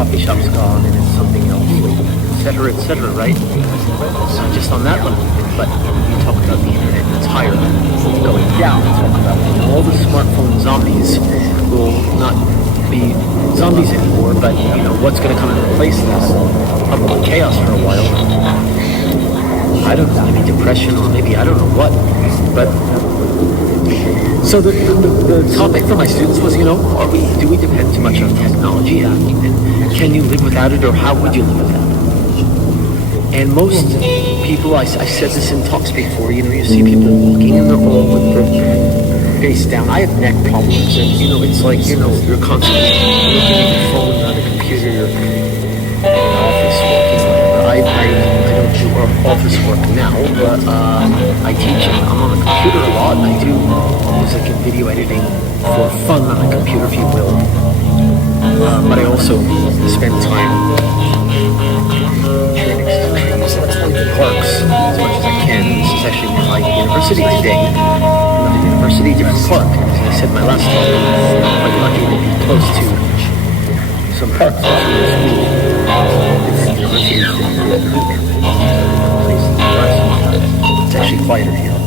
coffee shop's gone and it's something else, etc., etc., right? Just on that level. But you talk about the internet entire going down. Talk about all the smartphone zombies will not be zombies anymore, but what's going to come and replace that? Probably chaos for a while. I don't know, maybe depression or maybe I don't know what. But so the topic for my students was, do we depend too much on technology? And can you live without it, or how would you live without it? And most people, I said this in talks before, you see people walking in the hall with their face down. I have neck problems, and it's like, you're constantly looking at your phone or the computer, you're in an office working, whatever. I don't do office work now, but I teach and I'm on the computer a lot, and I do music and video editing for fun on the computer, if you will. But I also spend time parks as much as I can. This is actually near my university today. I'm at the university, different park. As I said in my last talk, I'm quite lucky to be close to some parks. This university it's actually quieter here.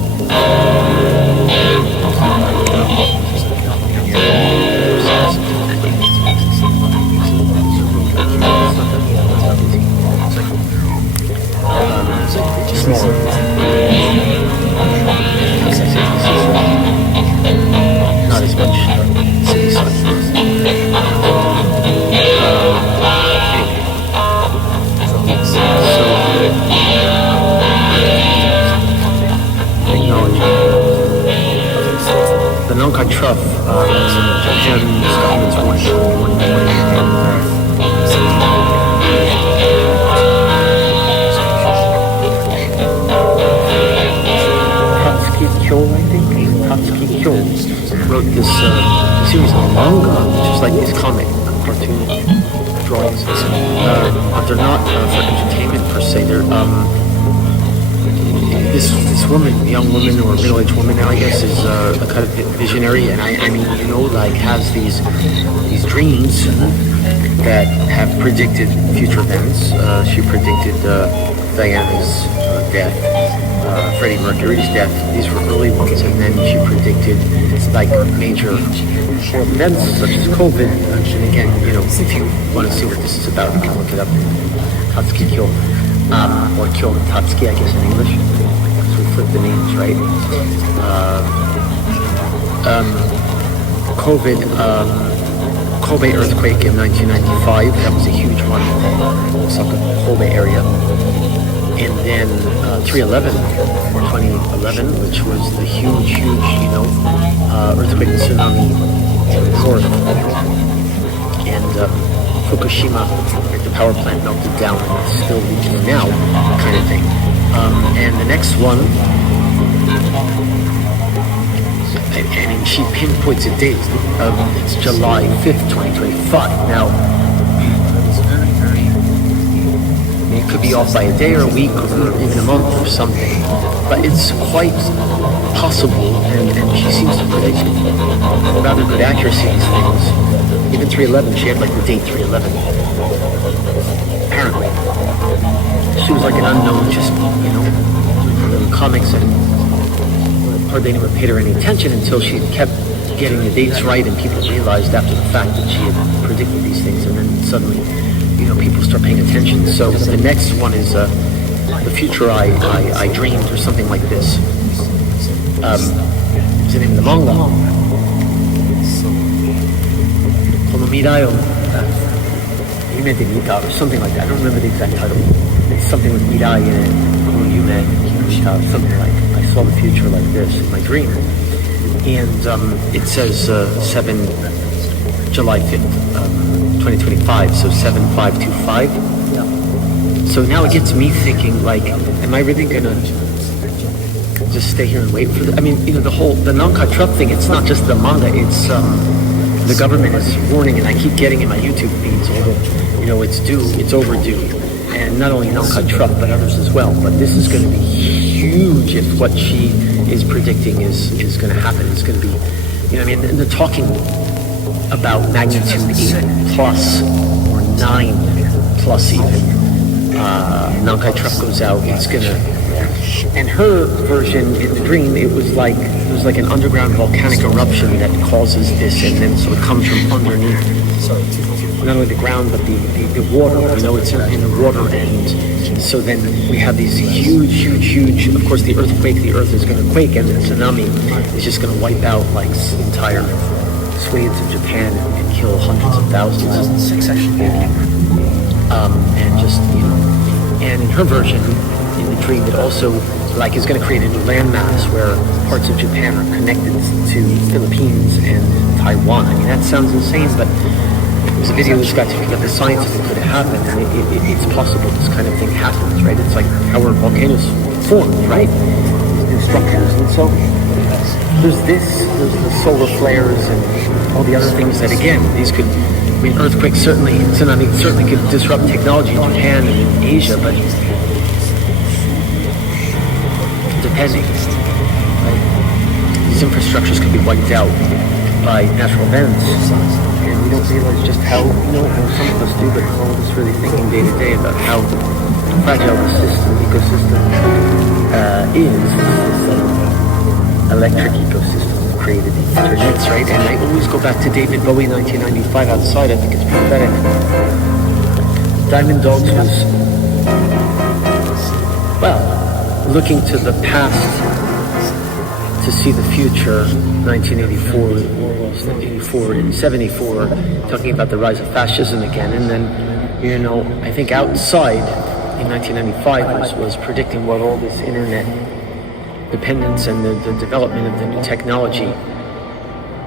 Smaller. Not as much city side. Technology. The Nankai Trough, Japan's government's warning. Tatsuki wrote this series of manga, which is like these comic cartoon drawings. They're not for entertainment per se. They're this woman, young woman or middle-aged woman now, I guess, is a kind of visionary, and I mean, has these dreams that have predicted future events. She predicted Diana's death. Freddie Mercury's death. These were early ones, and then she predicted like major world events such as COVID. And again, if you want to see what this is about, you can look it up. Tatsuki Kyo, or Kyo Tatsuki, I guess in English. So we flip the names, right? COVID, Kobe earthquake in 1995. That was a huge one in Osaka, Kobe area. And then 3/11, or 2011, which was the huge, earthquake and tsunami in Florida. And Fukushima, the power plant melted down and it's still leaking now, kind of thing. And the next one, I mean, she pinpoints a date. It's July 5th, 2025. Now, it could be off by a day or a week or even a month or something, but it's quite possible, and she seems to predict rather good accuracy in these things. Even 3/11, she had like the date 3/11. Apparently. She was like an unknown, just, in comics, and hardly anyone paid her any attention until she kept getting the dates right, and people realized after the fact that she had predicted these things, and then suddenly people start paying attention. So the next one is the future I dreamed, or something like this. Is the name of the manga. Konomirai o Yume de Mita, or something like that. I don't remember the exact title. It's something with Mirai in it. Yume Mita, something like, I saw the future like this in my dream. And it says July 5th, 2025, so 7525. So now it gets me thinking, like, am I really gonna just stay here and wait for the, I mean, the Nankai Trough thing, it's not just the manga, it's, the government is warning, and I keep getting in my YouTube feeds, although, it's due, it's overdue. And not only Nankai Trough, but others as well. But this is going to be huge if what she is predicting is going to happen. It's going to be, and they're talking about magnitude 8 plus or 9 9 plus even. Nankai truck goes out, it's gonna, and her version in the dream, it was like an underground volcanic eruption that causes this, and then so it comes from underneath, not only the ground but the water, it's in the water, and so then we have these huge, of course the earth is gonna quake, and the tsunami is just gonna wipe out like entire swathes of Japan and kill hundreds of thousands. And just, and in her version, in the dream, it also like is going to create a new landmass where parts of Japan are connected to Philippines and Taiwan. I mean, that sounds insane, but it was a video that's got to figure out the science of it could happen, and it's possible this kind of thing happens, right? It's like how are volcanoes formed, right? New structures, and so there's the solar flares and all the other things that, again, these could, earthquakes certainly, tsunami certainly could disrupt technology in Japan and in Asia, but depending, right? These infrastructures could be wiped out by natural events, and we don't realize just how, some of us do, but all of us really thinking day to day about how fragile the ecosystem is, this electric ecosystem created the internets, right? And I always go back to David Bowie, 1995, Outside. I think it's prophetic. Diamond Dogs was, looking to the past to see the future. 1984 and 74, talking about the rise of fascism again. And then, I think Outside in 1995 was predicting what all this internet dependence and the development of the new technology,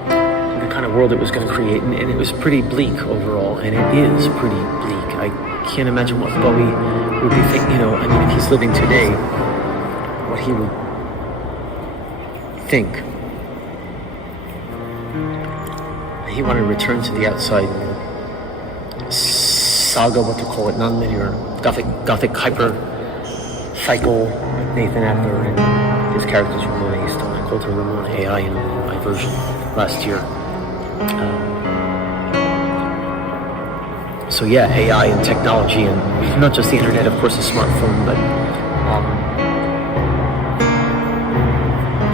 the kind of world it was going to create, and it was pretty bleak overall, and it is pretty bleak. I can't imagine what Bowie would be thinking, if he's living today, what he would think. He wanted to return to the Outside saga, what to call it, non-linear, gothic hyper cycle, Nathan Adler, and his characters were based on. I called her Ramon AI in my version last year. So yeah, AI and technology, and not just the internet, of course, the smartphone, but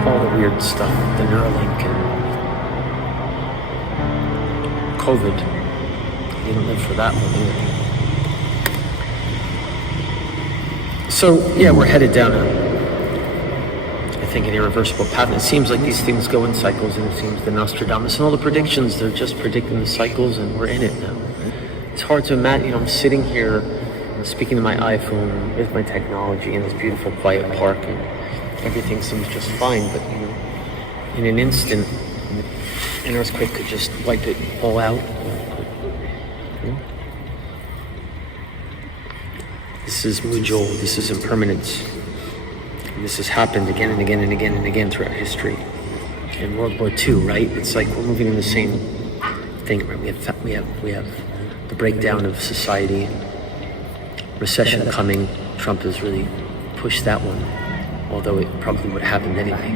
all the weird stuff, the Neuralink and COVID. I didn't live for that one either. So yeah, we're headed down I think an irreversible path. And it seems like these things go in cycles, and it seems the Nostradamus and all the predictions, they're just predicting the cycles, and we're in it now. It's hard to imagine, I'm sitting here, I'm speaking to my iPhone with my technology in this beautiful quiet park, and everything seems just fine, but in an instant, an earthquake could just wipe it all out. This is Mujol, this is impermanence. This has happened again and again and again and again throughout history. In World War II, right? It's like we're moving in the same thing, right? We have the breakdown of society, recession coming. Trump has really pushed that one, although it probably would have happened anyway.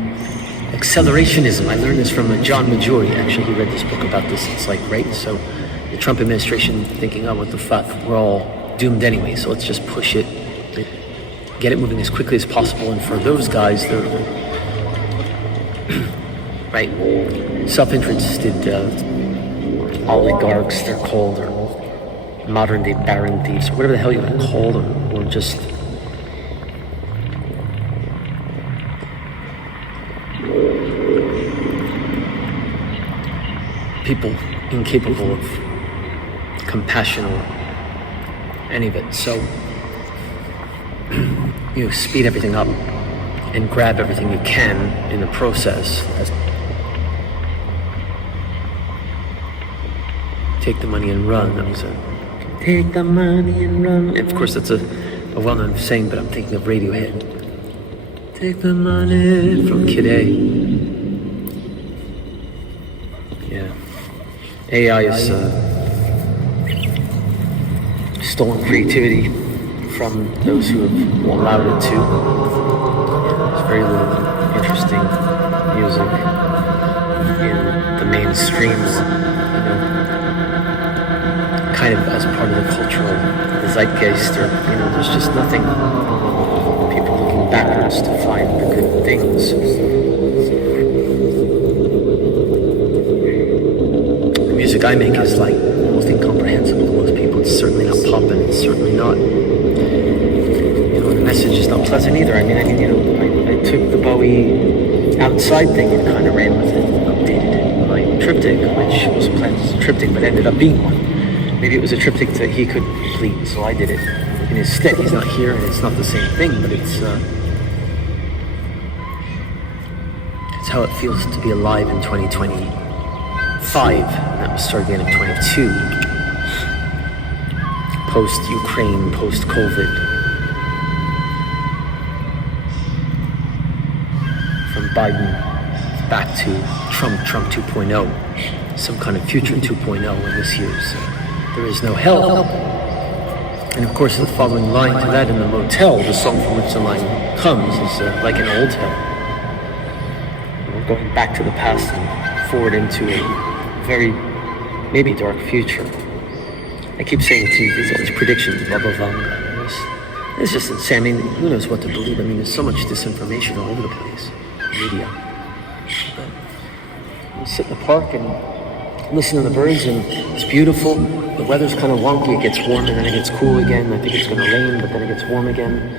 Accelerationism, I learned this from John Majori. Actually, he read this book about this. It's like, right? So the Trump administration thinking, oh, what the fuck? We're all doomed anyway, so let's just push it, get it moving as quickly as possible. And for those guys, they're right, self-interested oligarchs, they're called, or modern day baron thieves, whatever the hell you want to call them, or just people incapable of compassion or any of it. So you speed everything up and grab everything you can in the process. Take the money and run. That was take the money and run. And of course, that's a well-known saying, but I'm thinking of Radiohead. Take the money from Kid A. Yeah. AI is stolen creativity from those who have allowed it to. There's very little interesting music in the mainstream, kind of as part of the culture. or the zeitgeist, or there's just nothing. People looking backwards to find the good things. The music I make is like almost incomprehensible to most people. It's certainly not pop, and it's certainly not. The message is not pleasant either. I took the Bowie outside thing and kind of ran with it, updated it. My triptych, which was planned as a triptych, but ended up being one. Maybe it was a triptych that he could complete, so I did it in his stead. He's not here, and it's not the same thing, but it's how it feels to be alive in 2025, and that was started the end of 22. Post-Ukraine, post-COVID. From Biden back to Trump 2.0, some kind of future 2.0 in this year's There Is No Hell. And of course the following line to that in the motel, the song from which the line comes, is like an old hell. We're going back to the past and forward into a very, maybe dark future. I keep saying to you, these are predictions, blah, blah, blah. It's just insane. I mean, who knows what to believe? I mean, there's so much disinformation all over the place. Media. But you sit in the park and listen to the birds, and it's beautiful. The weather's kind of wonky. It gets warm and then it gets cool again. I think it's going to rain, but then it gets warm again.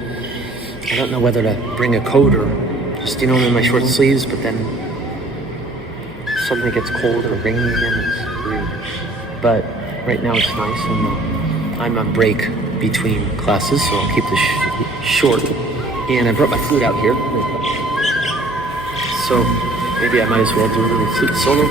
I don't know whether to bring a coat or just, in my short sleeves, but then suddenly it gets cold or rainy again. It's weird. But right now it's nice, and I'm on break between classes, so I'll keep this short. And I brought my flute out here. So maybe I might as well do a little flute solo.